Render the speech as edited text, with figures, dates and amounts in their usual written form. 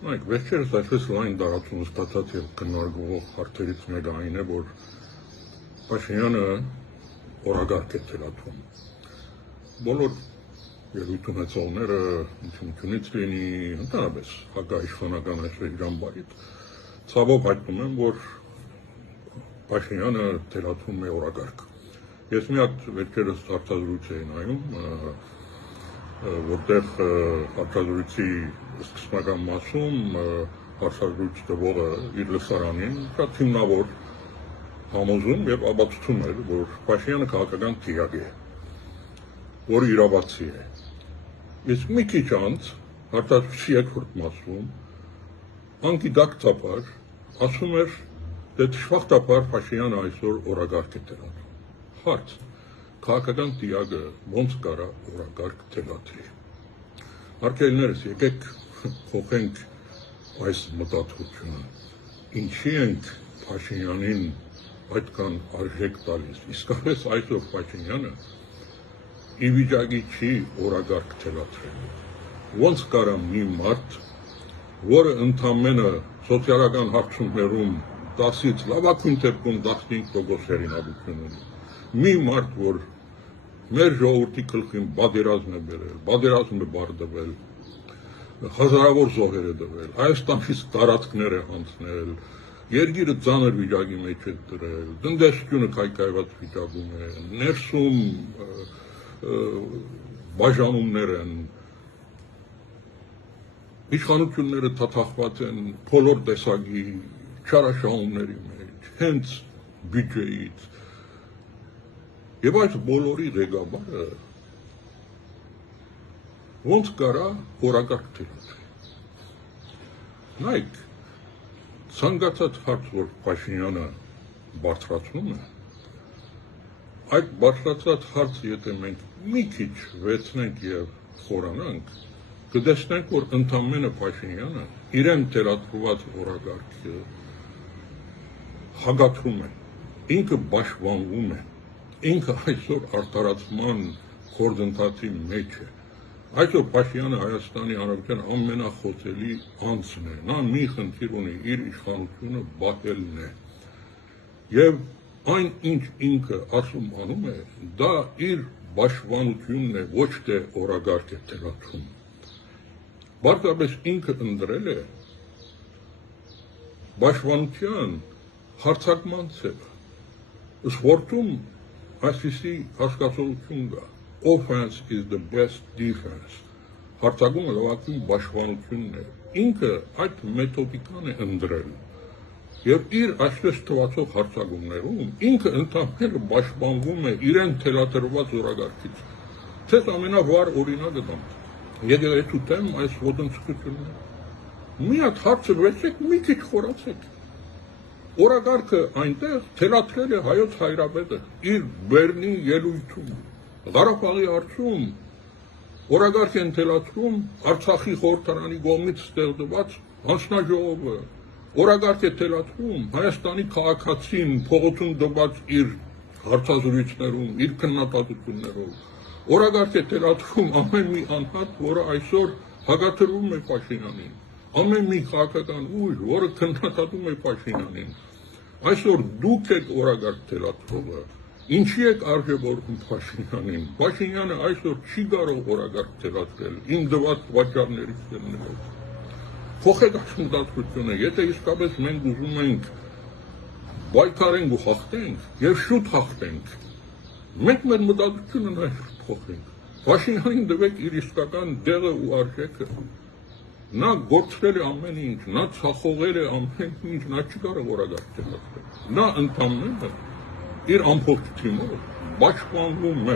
Նայեք, վերջերս այսպես լայն տարածում ստացած եւ քննարկվող հարցերից մեկը այն է, որ Փաշինյանը օրագարկ է թելաթվում։ Բոլոր ելույթ ունեցողները ընդունությունից լինի, ընդհանրապես հակաիշխանական այսպես իրավաբանիչ ցավով հայտնում են, որ Փաշինյանը թելաթվում է օրագարկ։ Ես մի հատ վերջերս հարցազրույց էի նայում, որտեղ հարցազրույցի սկզբնական մասում հարցազրույց տվողը իր լսարանին շատ հիմնավոր համոզում եւ ապացուցում էր, որ Փաշինյանը քաղաքական թիակ է, որը իրավացի է։ Իսկ մի քիչ անց հարցազրույցի երկրորդ մասում անկիդակտաբար ասում էր, թե դժբախտաբար Փաշինյանը այսօր օրագարկ է թելաթվում։ Հարց. քաղաքական տիագը ոնց կարա օրագարկ թելաթվի։ Արկելներս, եկեք փոխենք այս մտածողությունը։ Ինչի ենք Փաշինյանին այդքան արժեք տալիս։ Իսկապես այսօր Փաշինյանը ի վիճակի չի օրագարկ թելաթվելու։ Ոնց կարա մի մարդ, որը ընդամենը սոցիալական հարցումներում 10-ից լավագույն դեպքում 15% հեղինակություն ունի, մի մարդ, որ մեր ժողովրդի գլխին պատերազմ է բերել, պատերազմ է բարձվել, հազարավոր զոհեր է տվել, Հայաստանից տարածքներ է հանձնել, երկիրը ծանր վիճակի մեջ է դրել, տնտեսությունը քայքայված վիճակում է, ներսում բաժանումներ են, իշխանությունները թաթախված են բոլոր տեսակի չարաշահումների մեջ, հենց բյուջեից։ Եվ այս բոլորի ղեկավարը ոնց կարա օրագարկ թելաթվի։ Նայեք, ցանկացած հարց, որ Փաշինյանը բարձրացնում է, այդ բարձրացած հարցը, եթե մենք մի քիչ վերցնենք եւ խորանանք, կտեսնենք, որ ընդամենը Փաշինյանը իրեն թելաթված օրագարքը հագաթում է, ինքը պաշտպանվում է, ինքը այսօր արդարացման գործընթացի մեջ է։ Այսօր Փաշինյանը Հայաստանի Հանրապետության ամենախոցելի անձն է, նա մի խնդիր ունի, իր իշխանությունը բախելն է։ Եվ այն, ինչ ինքը ասում անում է, դա իր պաշտպանությունն է, ոչ թե օրագարկ է թելաթվում։ Բարձրապես ինքը ընտրել է պաշտպանության հարձակման ձևը։ Սպորտում այսպիսի հասկացություն կա. offense is the best defense. Հարձակումը լավագույն պաշտպանությունն է։ Ինքը այդ մեթոդիկան է ընտրել։ Եվ իր այսպես թվացող հարձակումներում ինքը ընդհանրապես պաշտպանվում է իրեն թելաթրված օրագարկից։ Ցես ամենավառ օրինակը դամ։ Եթե ուտեմ այս ոտնձգությունները, մի հատ հարցը վերցեք, մի քիչ խորացեք։ Օրագարքը այնտեղ թելաթրել է հայոց հայրապետը իր Բեռնի ելույթում, Ղարաբաղի հարցում օրագարկ են թելաթվում Արցախի խորհրդարանի կողմից ստեղծված հանձնաժողովը, օրագարկ է թելաթվում Հայաստանի քաղաքացին փողոցում տված իր հարցազրույցներում, իր քննադատություններով, օրագարկ է թելաթվում ամեն մի անհատ, որը այսօր հակադրվում է Փաշինյանին, ամեն մի քաղաքական ուժ, որը քննադատում է Փաշինյանին։ Այսօր դուք եք օրագարկ թելաթվողը, ինչի եք արժևորում Փաշինյանին։ Փաշինյանը այսօր չի կարող օրագարկ թելաթվել իմ դված պատճառներից ելնելով։ Փոխեք այս մտածությունը, եթե իսկապես մենք ուզում ենք պայքարենք ու հաղթենք եւ շուտ հաղթենք, մենք մեր մտածությունը նաեւ փոխենք։ Փաշինյանին տվեք իր իսկական դեղը ու արժեքը։ Նա գործել է ամեն ինչ, նա ցախողել է ամեն ինչ, նա չի կարող օրագարկ թելաթվել։ Նա ընդամենը իր ամբողջ թիմով պաշտպանվում է